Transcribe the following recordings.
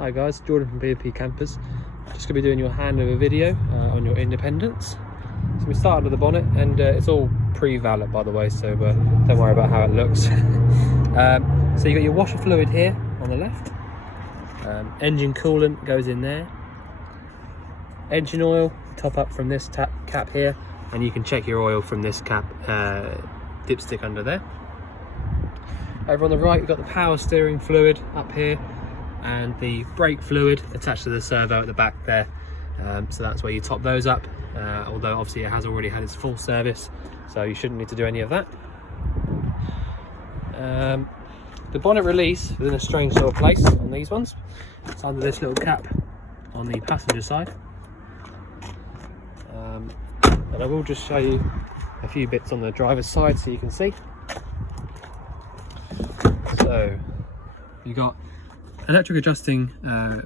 Hi guys, Jordan from B&P Campers. Just going to be doing your handover video on your Independence. So we started with the bonnet, and it's all pre-valet by the way, so don't worry about how it looks. So you got your washer fluid here on the left. Engine coolant goes in there. Engine oil, top up from this cap here, and you can check your oil from this cap dipstick under there. Over on the right, you've got the power steering fluid up here, and the brake fluid attached to the servo at the back there. So that's where you top those up, although obviously it has already had its full service, so you shouldn't need to do any of that. The bonnet release is in a strange sort of place on these ones. It's under this little cap on the passenger side. And I will just show you a few bits on the driver's side so you can see. So you got electric adjusting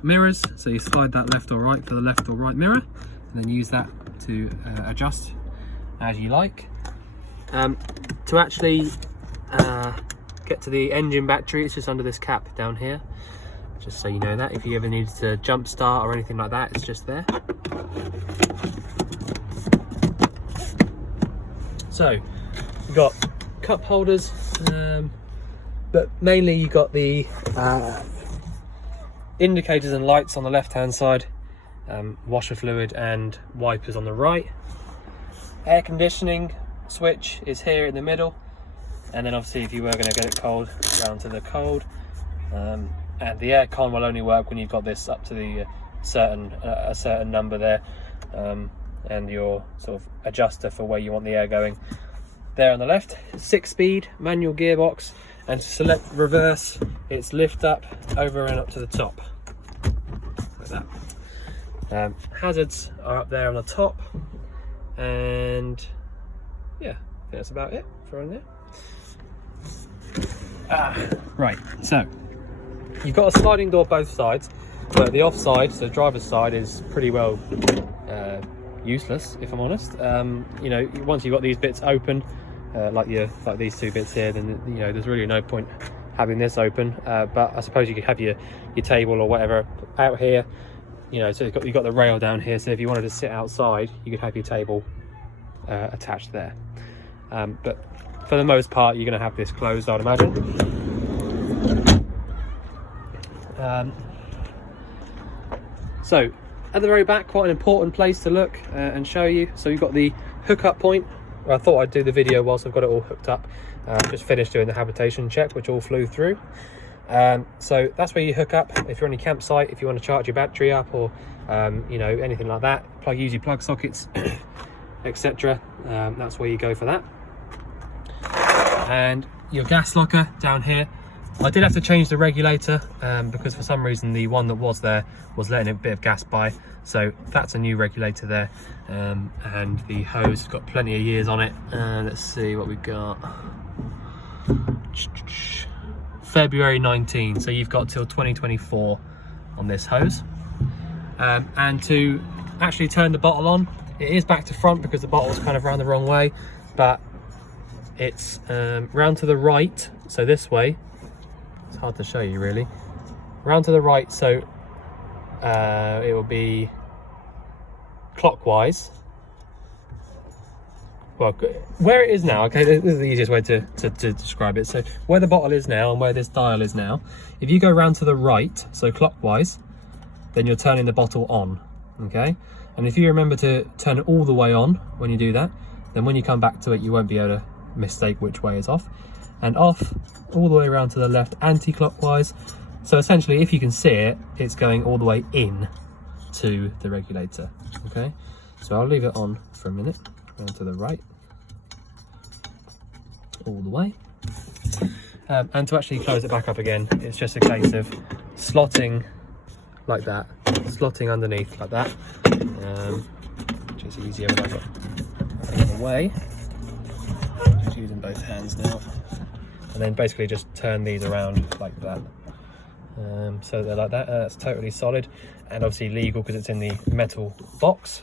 mirrors, so you slide that left or right for the left or right mirror, and then use that to adjust as you like. To actually get to the engine battery, it's just under this cap down here, just so you know that. If you ever needed to jump start or anything like that, it's just there. So you've got cup holders, but mainly you got the indicators and lights on the left hand side, washer fluid and wipers on the right. Air conditioning switch is here in the middle, and then obviously if you were going to get it cold, down to the cold. And the aircon will only work when you've got this up to the a certain number there, and your sort of adjuster for where you want the air going. There on the left, 6-speed manual gearbox, and to select reverse, it's lift up, over and up to the top, like that. Hazards are up there on the top, and yeah, I think that's about it for on there. Right, so you've got a sliding door both sides, but the offside, so driver's side, is pretty well useless, if I'm honest. You know, once you've got these bits open, like these two bits here, then you know there's really no point having this open. But I suppose you could have your table or whatever out here. You know, so you've got the rail down here, so if you wanted to sit outside, you could have your table attached there. But for the most part, you're going to have this closed, I'd imagine. So at the very back, quite an important place to look and show you. So you've got the hookup point. I thought I'd do the video whilst I've got it all hooked up. Just finished doing the habitation check, which all flew through. So that's where you hook up if you're on your campsite, if you want to charge your battery up, or you know, anything like that. Use your plug sockets, etc. That's where you go for that. And your gas locker down here. I did have to change the regulator because for some reason the one that was there was letting a bit of gas by, so that's a new regulator there. And the hose has got plenty of years on it. Let's see what we got. February 19, so you've got till 2024 on this hose. And to actually turn the bottle on, it is back to front because the bottle's kind of round the wrong way, but it's round to the right, so this way. It's hard to show you really. Round to the right, so it will be clockwise. Well, where it is now, okay, this is the easiest way to describe it. So where the bottle is now and where this dial is now, if you go round to the right, so clockwise, then you're turning the bottle on, okay? And if you remember to turn it all the way on when you do that, then when you come back to it, you won't be able to mistake which way is off. And off all the way around to the left, anti-clockwise. So essentially, if you can see it, it's going all the way in to the regulator, okay? So I'll leave it on for a minute, round to the right, all the way. And to actually close it back up again, it's just a case of slotting like that, slotting underneath like that, which is easier when I've got it in the way. Just using both hands now. And then basically just turn these around like that. So they're like that. That's totally solid and obviously legal because it's in the metal box.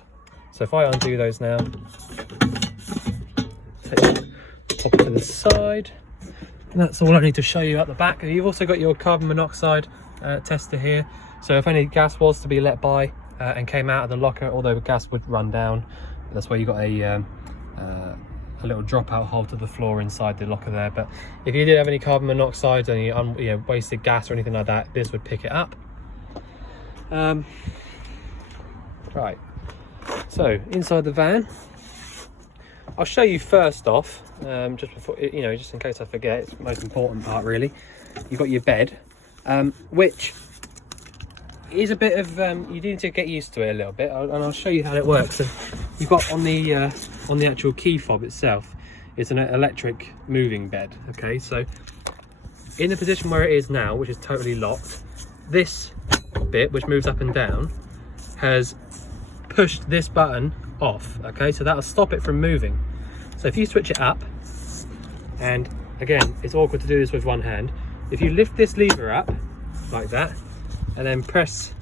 So if I undo those now, pop it to the side, and that's all I need to show you at the back. You've also got your carbon monoxide tester here, so if any gas was to be let by and came out of the locker, although the gas would run down, that's why you got a little dropout hole to the floor inside the locker there. But if you did have any carbon monoxide, any wasted gas or anything like that, this would pick it up. Right, so inside the van, I'll show you first off, just before, just in case I forget, it's the most important part really. You've got your bed, which is a bit of, you need to get used to it a little bit, and I'll show you how it works. So you've got on the actual key fob itself, it's an electric moving bed. Okay, so in the position where it is now, which is totally locked, this bit which moves up and down has pushed this button off. Okay, so that'll stop it from moving. So if you switch it up, and again it's awkward to do this with one hand, if you lift this lever up like that and then press,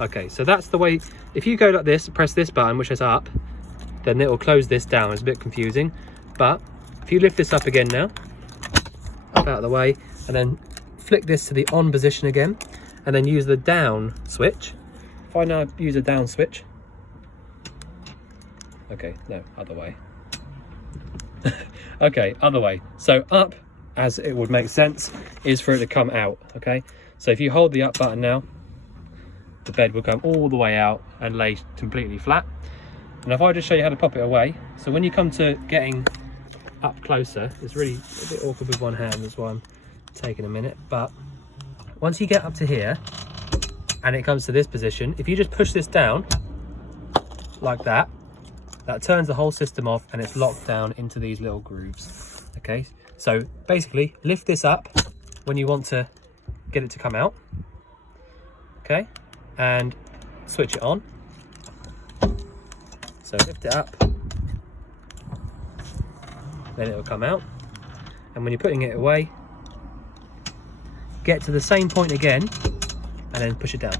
okay, so that's the way. If you go like this, press this button which is up, then it will close this down. It's a bit confusing, but if you lift this up again now, up out of the way, and then flick this to the on position again, and then use the down switch. If I now use a down switch, okay, no, other way. Okay, other way. So up, as it would make sense, is for it to come out. Okay, so if you hold the up button now, the bed will come all the way out and lay completely flat. And if I just show you how to pop it away, so when you come to getting up closer, it's really a bit awkward with one hand, that's why I'm taking a minute, but once you get up to here and it comes to this position, if you just push this down like that, that turns the whole system off and it's locked down into these little grooves. Okay, so basically lift this up when you want to get it to come out, okay, and switch it on. So lift it up, then it'll come out, and when you're putting it away, get to the same point again and then push it down.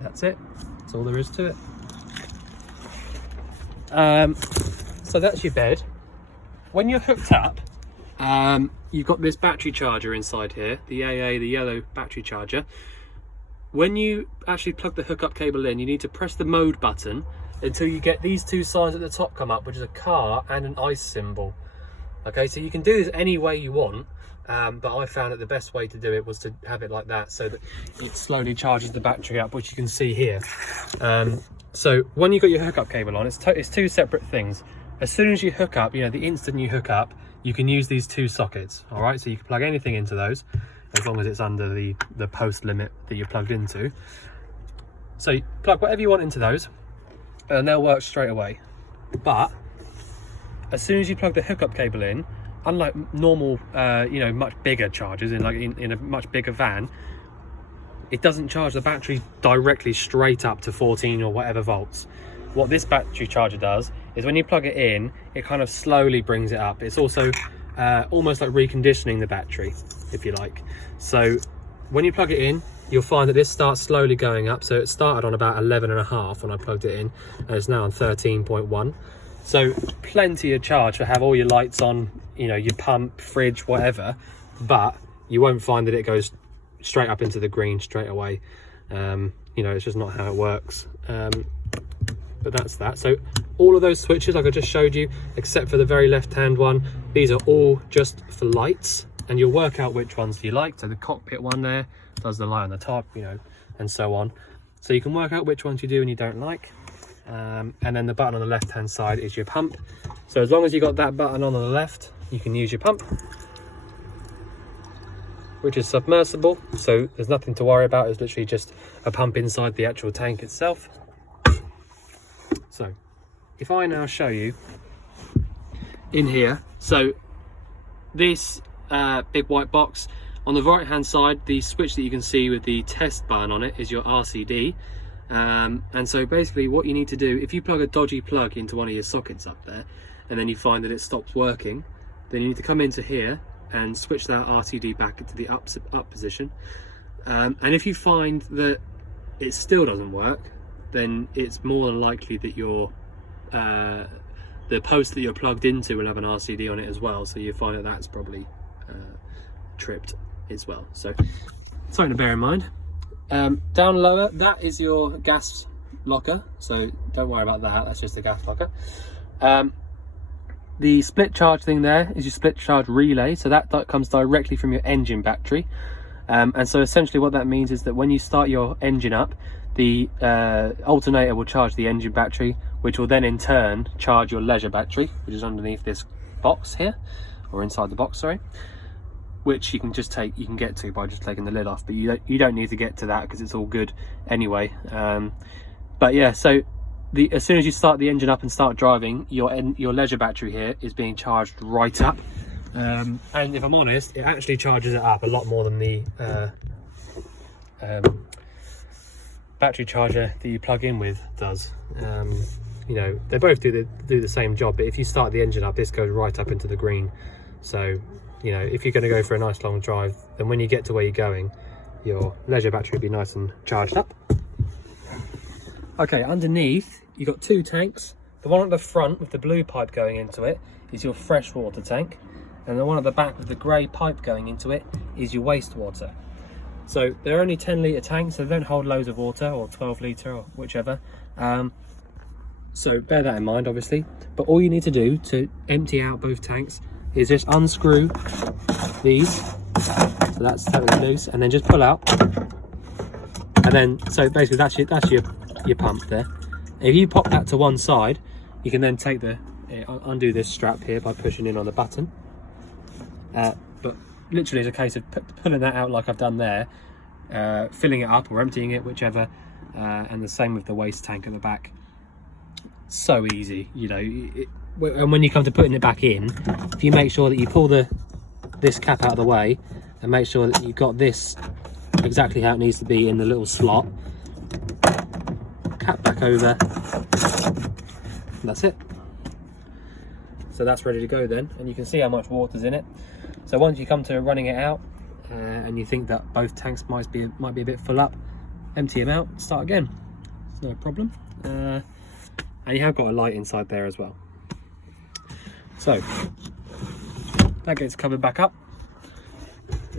That's it, that's all there is to it. So that's your bed. When you're hooked up, you've got this battery charger inside here, the AA, the yellow battery charger. When you actually plug the hookup cable in, you need to press the mode button until you get these two signs at the top come up, which is a car and an ice symbol. Okay, so you can do this any way you want, but I found that the best way to do it was to have it like that, so that it slowly charges the battery up, which you can see here. So when you've got your hookup cable on, it's two separate things. As soon as you hook up, the instant you hook up, you can use these two sockets. All right, so you can plug anything into those, as long as it's under the post limit that you're plugged into. So you plug whatever you want into those, and they'll work straight away. But as soon as you plug the hookup cable in, unlike normal, much bigger chargers in a much bigger van, it doesn't charge the battery directly straight up to 14 or whatever volts. What this battery charger does is when you plug it in, it kind of slowly brings it up. It's also almost like reconditioning the battery, if you like. So when you plug it in, you'll find that this starts slowly going up. So it started on about 11.5 when I plugged it in, and it's now on 13.1. So plenty of charge to have all your lights on, your pump, fridge, whatever, but you won't find that it goes straight up into the green straight away. It's just not how it works. But that's that. So all of those switches, like I just showed you, except for the very left hand one, these are all just for lights, and you'll work out which ones you like. So the cockpit one there does the light on the top, and so on. So you can work out which ones you do and you don't like. And then the button on the left hand side is your pump. So as long as you got that button on the left, you can use your pump, which is submersible, so there's nothing to worry about. It's literally just a pump inside the actual tank itself. So if I now show you in here, so this big white box on the right hand side, the switch that you can see with the test button on it is your RCD. And so basically what you need to do, if you plug a dodgy plug into one of your sockets up there and then you find that it stops working, then you need to come into here and switch that RCD back into the up position. And if you find that it still doesn't work, then it's more than likely that your the post that you're plugged into will have an RCD on it as well. So you find that that's probably tripped as well. So something to bear in mind. Down lower, that is your gas locker, so don't worry about that, that's just a gas locker. The split charge thing there is your split charge relay, so that comes directly from your engine battery. And so essentially what that means is that when you start your engine up, the alternator will charge the engine battery, which will then in turn charge your leisure battery, which is underneath this box here, or inside the box, sorry, which you can get to by just taking the lid off, but you don't need to get to that because it's all good anyway. But yeah, so as soon as you start the engine up and start driving, your leisure battery here is being charged right up. And if I'm honest, it actually charges it up a lot more than the battery charger that you plug in with does. You know, they both do the same job, but if you start the engine up, this goes right up into the green. So, you know, if you're going to go for a nice long drive, then when you get to where you're going, your leisure battery will be nice and charged up. Okay, underneath you've got two tanks. The one at the front with the blue pipe going into it is your freshwater tank, and the one at the back with the grey pipe going into it is your wastewater. So they're only 10 litre tanks, so they don't hold loads of water, or 12 litre or whichever. So bear that in mind, obviously. But all you need to do to empty out both tanks is just unscrew these, so that's totally loose, and then just pull out. And then, so basically that's your pump there. If you pop that to one side, you can then take undo this strap here by pushing in on the button. But literally it's a case of pulling that out like I've done there, filling it up or emptying it, whichever, and the same with the waste tank at the back. So easy, you know. And when you come to putting it back in, if you make sure that you pull this cap out of the way and make sure that you've got this exactly how it needs to be in the little slot, cap back over, that's it. So that's ready to go then, and you can see how much water's in it. So once you come to running it out and you think that both tanks might be a bit full up, empty them out, start again, it's no problem. And you have got a light inside there as well. So that gets covered back up.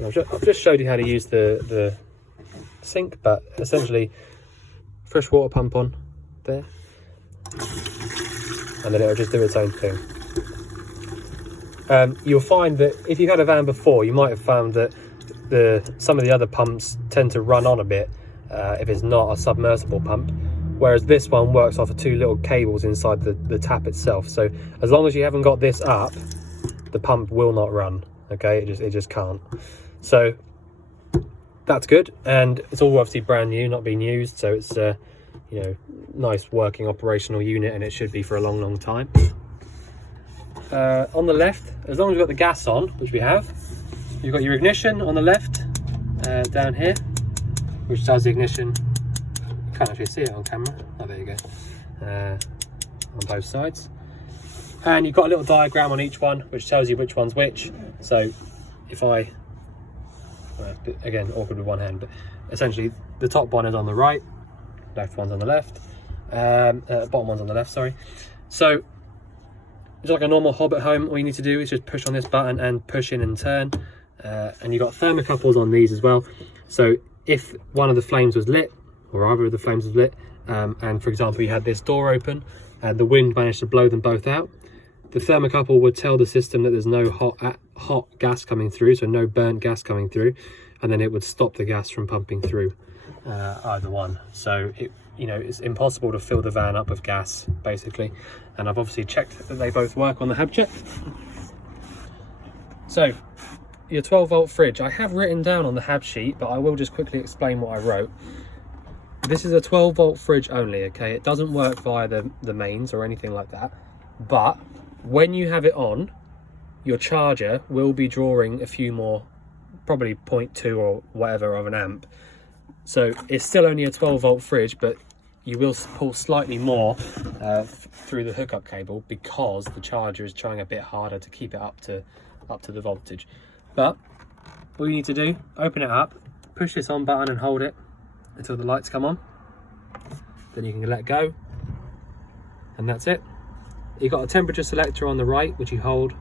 I've just showed you how to use the sink, but essentially fresh water pump on there, and then it'll just do its own thing. You'll find that if you've had a van before, you might have found that some of the other pumps tend to run on a bit if it's not a submersible pump, whereas this one works off of two little cables inside the tap itself. So as long as you haven't got this up, the pump will not run. Okay, it just can't. So that's good, and it's all obviously brand new, not being used, so it's you know, nice working operational unit, and it should be for a long time. On the left, as long as you've got the gas on, which we have, you've got your ignition on the left down here, which does the ignition. You can't actually see it on camera. Oh, there you go. On both sides, and you've got a little diagram on each one which tells you which one's which. So if I, again, awkward with one hand, but essentially the top one is on the right, left one's on the left, bottom one's on the left, sorry. So it's like a normal hob at home. All you need to do is just push on this button and push in and turn, and you've got thermocouples on these as well. So if one of the flames was lit, or either of the flames was lit, and for example you had this door open and the wind managed to blow them both out, the thermocouple would tell the system that there's no hot gas coming through, so no burnt gas coming through, and then it would stop the gas from pumping through either one. So it's impossible to fill the van up with gas basically, and I've obviously checked that they both work on the hab check. So your 12-volt fridge, I have written down on the hab sheet, but I will just quickly explain what I wrote. This is a 12-volt fridge only, okay? It doesn't work via the mains or anything like that, but when you have it on, your charger will be drawing a few more, probably 0.2 or whatever of an amp. So it's still only a 12-volt fridge, but you will pull slightly more through the hookup cable because the charger is trying a bit harder to keep it up to the voltage. But all you need to do, open it up, push this on button and hold it until the lights come on. Then you can let go, and that's it. You've got a temperature selector on the right, which you hold,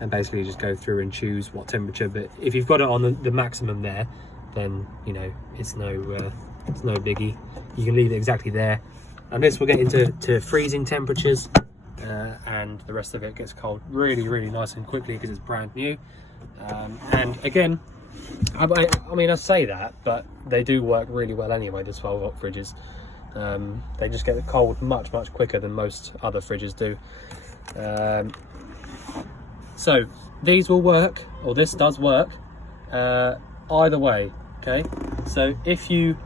and basically just go through and choose what temperature. But if you've got it on the maximum there, then you know it's no biggie. You can leave it exactly there, and this will get into freezing temperatures, and the rest of it gets cold really nice and quickly because it's brand new. And again, I mean I say that, but they do work really well anyway, the 12-volt fridges. They just get cold much quicker than most other fridges do. So these will work, or this does work, either way. Okay, so if you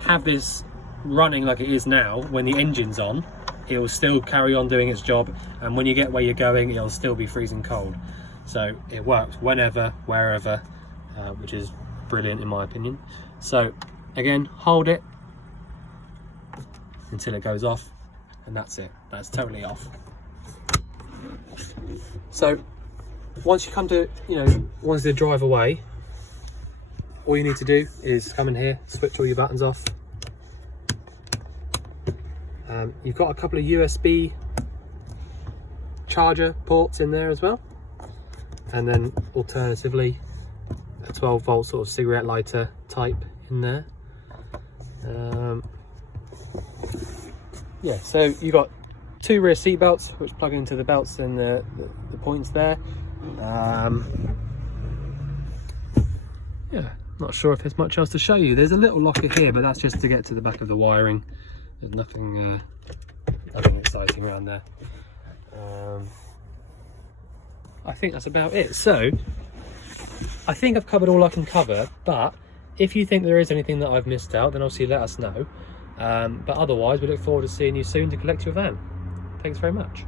have this running like it is now, when the engine's on, it will still carry on doing its job, and when you get where you're going, it'll still be freezing cold. So it works whenever, wherever, which is brilliant in my opinion. So again, hold it until it goes off, and that's it. That's totally off. So once you come to, once the drive away, all you need to do is come in here, switch all your buttons off. You've got a couple of USB charger ports in there as well, and then alternatively a 12-volt sort of cigarette lighter type in there. Yeah, so you've got 2 rear seat belts which plug into the belts and the points there. Yeah, not sure if there's much else to show you. There's a little locker here, but that's just to get to the back of the wiring. There's nothing exciting around there. I think that's about it. So I think I've covered all I can cover, but if you think there is anything that I've missed out, then obviously let us know. But otherwise, we look forward to seeing you soon to collect your van. Thanks very much.